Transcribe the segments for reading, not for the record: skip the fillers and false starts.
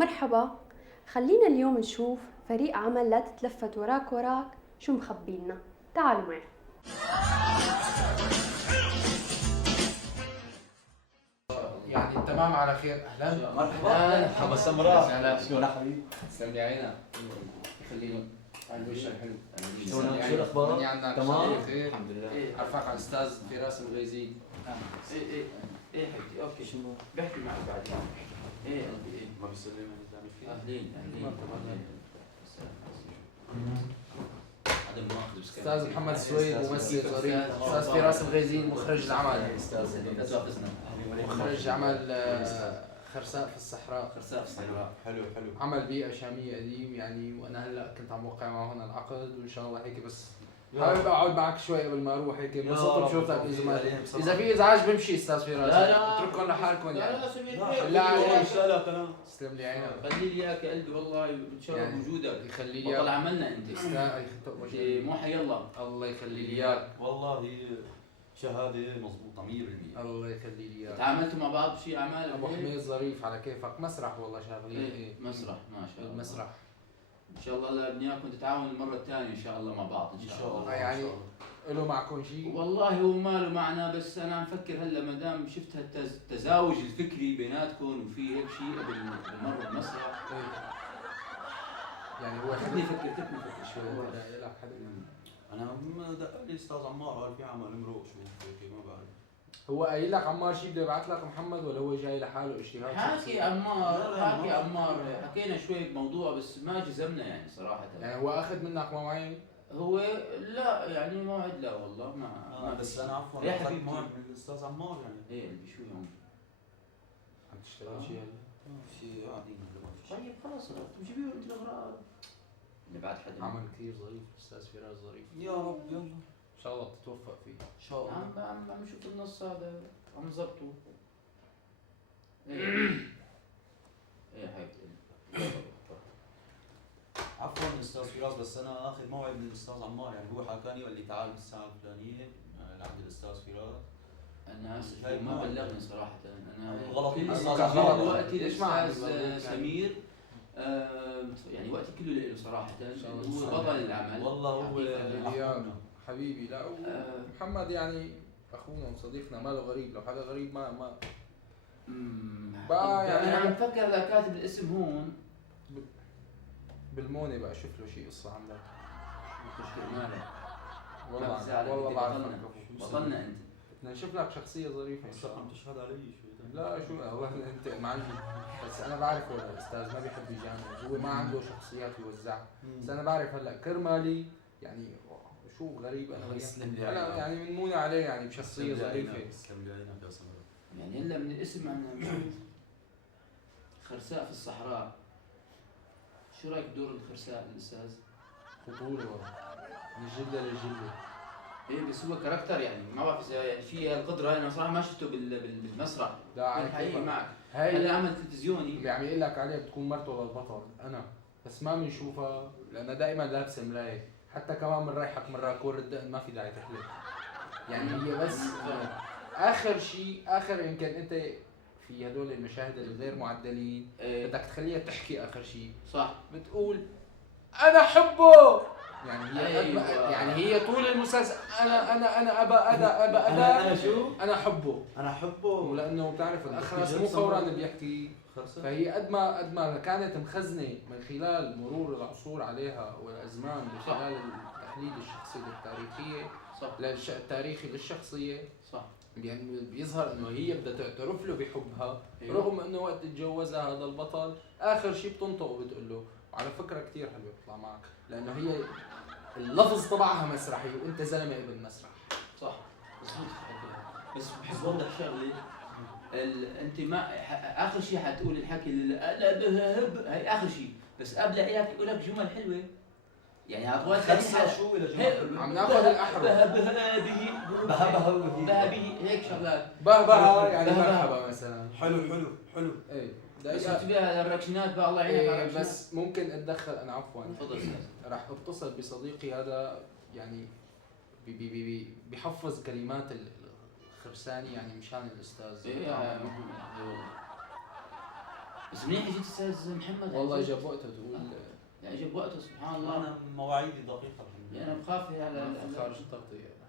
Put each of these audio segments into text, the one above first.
مرحبا. خلينا اليوم نشوف فريق عمل لا تتلفت وراك وراك شو مخبيلنا. تعالوا معي. يعني تمام على خير. اهلا مرحبا محمد سمراء. هلا شلونك حبيبي؟ تسلم لي عينك. يخلينا على الوش الحلو. شلونك؟ شو الاخبار؟ تمام بخير الحمد لله. عرفك على الاستاذ فراس الغيزي. ايه حبيبتي اوكي شنو؟ بحكي معك بعدين. ايه قلبي ايه ما بيسلم على زلمه فيه؟ اهلين هذا مؤاخذ بس استاذ محمد سويد ممثل ظريف. استاذ فراس الغيزي مخرج العمل. لا تواخذنا مخرج عمل خرساء في الصحراء. خرساء في الصحراء. حلو حلو. عمل بيئة شامية قديم يعني، وانا هلا كنت عم وقع معه هون العقد، وان شاء الله هيك بس حابب اقعد معك شوي قبل ما اروح. هيك انبسطت بشوفتك. اذا في ازعاج بمشي استاذ فراس. لا. اترككم لحالكم يعني. لا سمير لا عليك. لا انا تسلم لي عينك. خلي لي اياك يا قلبي والله بتشرف يعني وجودك. يخلي لي بطل اياك. عملنا انت مو حيلا. الله يخلي لي اياك. والله شهاده مضبوطه 100%. الله يخلي لي اياك. تعاملتوا مع بعض بشيء اعمال ابو حميد ظريف على كيفك. مسرح والله شغال. ايه مسرح ما شاء الله. المسرح ان شاء الله بدناكم تتعاونوا المره الثانيه ان شاء الله مع بعض ان شاء الله. يعني له معكم شيء؟ والله هو ما له معنى، بس انا عم فكر هلا ما دام شفت هالتزاوج الفكري بيناتكم وفي هيك شيء قبل بالمره بمسرح. يعني هو خدني فكرتني شوي. لا لا حدا. انا دق لي استاذ عمار قال في عمل امرؤ شو هيك ما بعرف. هو قايل لك عمار شيء بده يبعث لك محمد، ولا هو جاي لحاله اجتهاد حكي عمار حكينا شوي بموضوع بس ما جزمنا يعني صراحه. يعني هو اخذ منك مواعيد؟ هو لا يعني موعد لا والله ما بس انا عفوا يا اخذت حبيبي. موعد من الاستاذ عمار يعني. ايه قلبي شو يوم عم تشتغل شيء هلا؟ شيء قاعدين هلا. طيب خلص جيبي له انت الاغراض نبعت حدا. عمل كثير ظريف استاذ فراس ظريف. يا رب يلا ان شاء الله بتتوفق فيه. ان شاء الله. عم نشوف النص هذا عم نظبطه. ايه ايه حبيبتي. عفوا استاذ فراس بس انا اخذ موعد من الاستاذ عمار يعني هو حكاني قال لي تعال بالساعه الفلانيه لعند الاستاذ فراس. انا اسف ما بلغني صراحه. انا غلط. كل غلط. وقتي ليش ما عم الاستاذ يبلغوك يعني؟ سمير يعني وقتي كله له صراحه. هو بطل العمل والله هو حبيبي حبيبي. لا محمد يعني اخونا وصديقنا، ما له غريب. لو حدا غريب ما بقى يعني انا عم بفكر اذا كاتب الاسم هون بالمونة بقى شوف له شيء قصة عندك. مشكلة مالك والله بعرفك بطلنا انت. بدنا نشوف لك شخصية ظريفة ان شاء عم الله. تشهد علي شوي. لا شو والله انت معلم. بس انا بعرف هو الاستاذ ما بيحب يجامل، هو ما عنده شخصيات يوزعها. بس انا بعرف هلا كرمالي يعني شو غريب انا يسلم لي هلا يعني بنمون عليه يعني بشخصية ظريفة. تسلم لي عينك يا سمر. يعني هلا من الاسم عم نشوف خرساء في الصحراء. شو رايك بدور الخرساء الاستاذ؟ خطورة والله من جلة لجلة. ايه بس هو كاركتر يعني ما بعرف اذا يعني في القدره. انا صراحه ما شفته بالمسرح. لا على حقيقي كيفك. معك. هاي هذا عمل تلفزيوني. اللي عم يقول لك عليها بتكون مرته للبطل انا، بس ما بنشوفها لانها دائما لابسه ملايه. حتى كمان بنريحك من راكور الدقن ما في داعي تحلف. يعني هي بس اخر شيء اخر يمكن انت في هدول المشاهد الغير معدلين بدك تخليها تحكي اخر شيء. صح بتقول انا حبه. يعني هي أيوة. يعني هي طول المسلسل انا ابا انا شو؟ انا حبه. انا احبه ولانه بتعرف الاخرس مو فورا اللي بيحكي. خرسة. فهي قد ما كانت مخزنه من خلال مرور العصور عليها والازمان من خلال التحليل الشخصيه التاريخيه. صح التاريخي للشخصيه. صح. يعني بيظهر انه هي بدها تعترف له بحبها. أيوة. رغم انه وقت تجوزها هذا البطل اخر شيء بتنطق وبتقول له. وعلى فكره كثير حلوه بتطلع معك لانه هي اللفظ تبعها مسرحي وانت زلمه ابن مسرح. صح مضبوط. بس بحب اوضح شغله. انت ما اخر شيء حتقول الحكي لا بهب هي اخر شيء. بس قبل اياك يقول لك جمل حلوه يعني عطوات خرسة شو الى جماعة؟ عم ناخذ الاحرف. ذهبي هيك شغلات. بهبها يعني بهبها. مرحبا مثلا. حلو. ايه بس بتبيع الركشنات بقى الله يعينك على إيه الركشنات. بس ممكن اتدخل انا عفوا. تفضل استاذ. راح اتصل بصديقي هذا يعني بحفظ كلمات الخرساني يعني مشان الاستاذ. بس منيح اجيت استاذ محمد. والله جاب وقتها تقول لا جاب وقته سبحان الله. انا مواعيدي دقيقه الحمد لله. انا بخاف على خارج التغطية.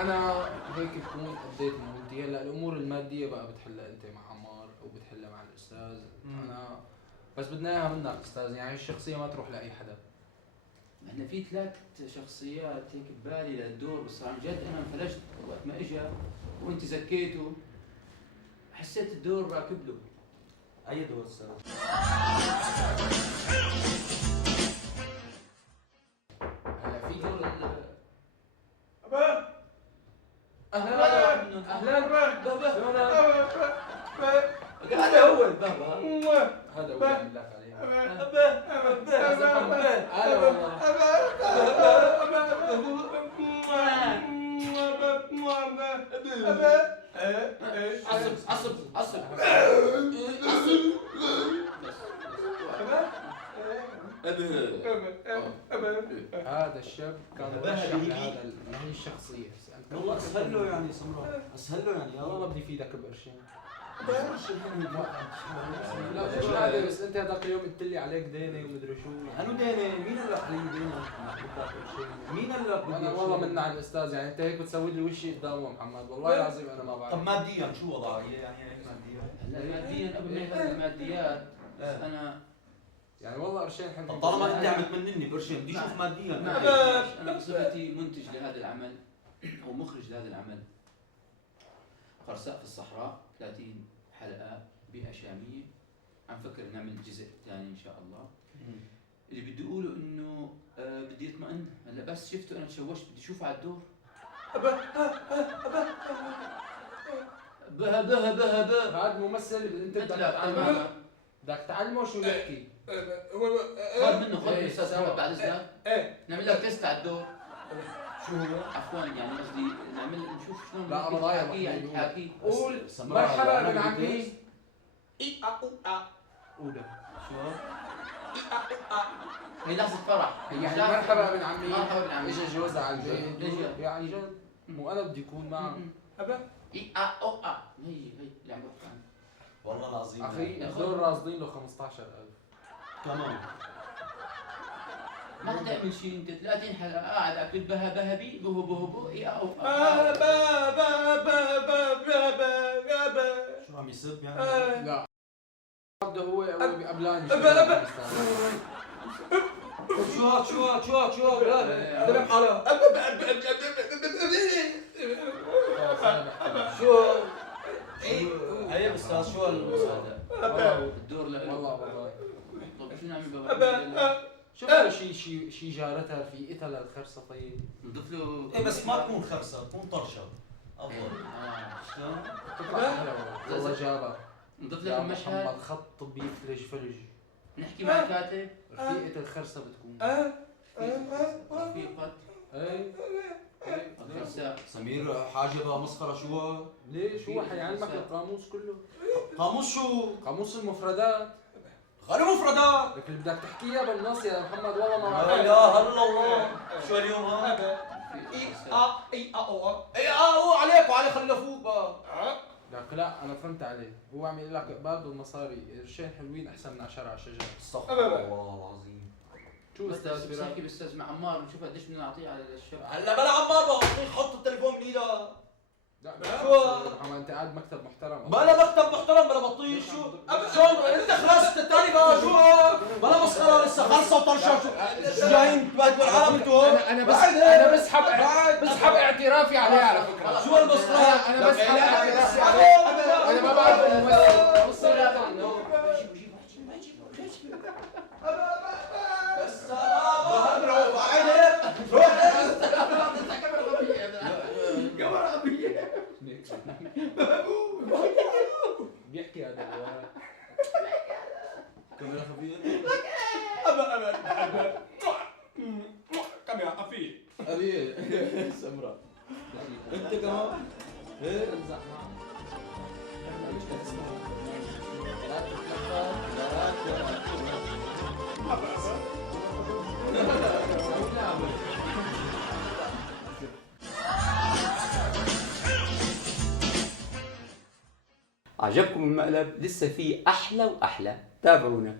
أنا هيك بكون قضيت مهمتي. هلا الأمور المادية بقى بتحلها أنت مع عمار أو بتحلها مع الأستاذ. أنا بس بدنا إياها منك أستاذ، يعني الشخصية ما تروح لأي حدا. احنا في 3 شخصيات هيك ببالي للدور، بس عن جد انا انفلجت وقت ما اجى وانت زكيته، حسيت الدور راكب له. اي دور استاذ؟ هلا في دور اهلا أهلا بابا شلونك؟ هذا هو البابا. هذا هو اللي عم لك عليه. أستاذ محمد. هلا والله. عصب هذا الشاب كان مرشح لهذا ما هي الشخصية. والله اسهل له يعني سمراء، اسهل له يعني والله بدي فيدك بقرشين. لا مش هذا بس انت هذاك اليوم قلت لي عليك دينه ومدري شو. هنو دينه؟ مين قال لك علي دينه؟ مين قال لك بدي انا والله من على الاستاذ، يعني انت هيك بتسوي لي وشي قدامه محمد، والله العظيم انا ما بعرف. طب ماديا شو وضعها هي يعني هيك ماديا؟ هلا ماديا قبل ما يهز الماديات انا يعني والله قرشين حلو. طب طالما انت عم تمنني بقرشين بدي اشوف ماديا. معلش انا بصفتي منتج لهذا العمل او مخرج لهذا العمل. قرصاء في الصحراء 30 حلقة بيئة شامية، عم فكر نعمل جزء ثاني ان شاء الله. اللي بدي اقوله انه بدي اطمئن. هلا بس شفته انا تشوشت، بدي اشوفه على الدور. بها بها بها بها. هذا ممثل انت بدك لا تعلمه، بدك تعلمه شو يحكي. خذ منه خذ إيه، استاذ سوا. محمد بعد اذنك. نعمل لك تيست على الدور. شو هو؟ عفوا يعني قصدي نعمل نشوف شلون لا، بدك أنا ضايع تحكي، يعني محمد. تحكي. قول سمراء، مرحبا أنا ابن بدي عمي. تيست. قولها. شو؟ هي لحظة فرح. يعني مرحبا ابن عمي. مرحبا ابن عمي. اجى جوزها على البيت. إجا. يعني جد مو انا بدي اكون معه. اي او هي اللي عم بحكي عنها. والله العظيم اخي الدور راصدين له 15,000. كمان ما حتعمل شيء انت 30 حلقة قاعد عم تبها بهبي بهو بهو بهو اي او شو عم يسب يعني؟ لا هذا هو بقبلاني. شو دبم حالة شو هي استاذ شو الدور لا والله والله. طب شو نعمل بابا؟ شوفوا شي جارتها في قتل الخرصة. طيب نضيف له ايه بس ما تكون خرصة، تكون طرشة افضل. شلون؟ تطلع احلى والله جابها. نضيف يا لك المشهد. محمد خط بيفلج فلج. نحكي مع الكاتب. رفيقة الخرصة بتكون. رفيقة ايه الخرساء. سمير حاجة بقى مسخرة شو؟ ليش هو حيعلمك القاموس كله. قاموس شو؟ قاموس المفردات. خلي مفردات. لكن بدك تحكيها بالنص يا محمد والله ما لا بعرف. اله الا الله. شو اليوم هذا؟ اي او عليك وعلي خلفوك بقى. لك لا انا فهمت عليه، هو عم يقول لك قبال بالمصاري قرشين حلوين احسن من 10 على الشجره. استغفر الله العظيم. شو بس استاذ بس فراس؟ نحكي باستاذ مع عمار ونشوف قديش بدنا نعطيه على الشغل. هلا بلا عمار بقى حط التليفون بايدك. لا شو؟ محمد انت قاعد مكتب محترم. بلا مكتب محترم بلا بطيش شو؟ شو انت خلاص الثاني بقى شو؟ بلا مسخره لسه خلصه وطرشه شو جايين تبهدلوا العالم انتوا؟ انا بسحب اعترافي عليه على فكره. شو المسخره؟ انا بسحب اعترافي عليه. انا ما بعرف الممثل. بص السلام روح عينك روح بيحكي هذا الولد. كاميرا خفيفه كاميرا خفيف. ابي سمراء انت كمان ايه امزح معه. مش تسمع. لا تتلفت عجبكم المقلب؟ لسه في أحلى وأحلى، تابعونا.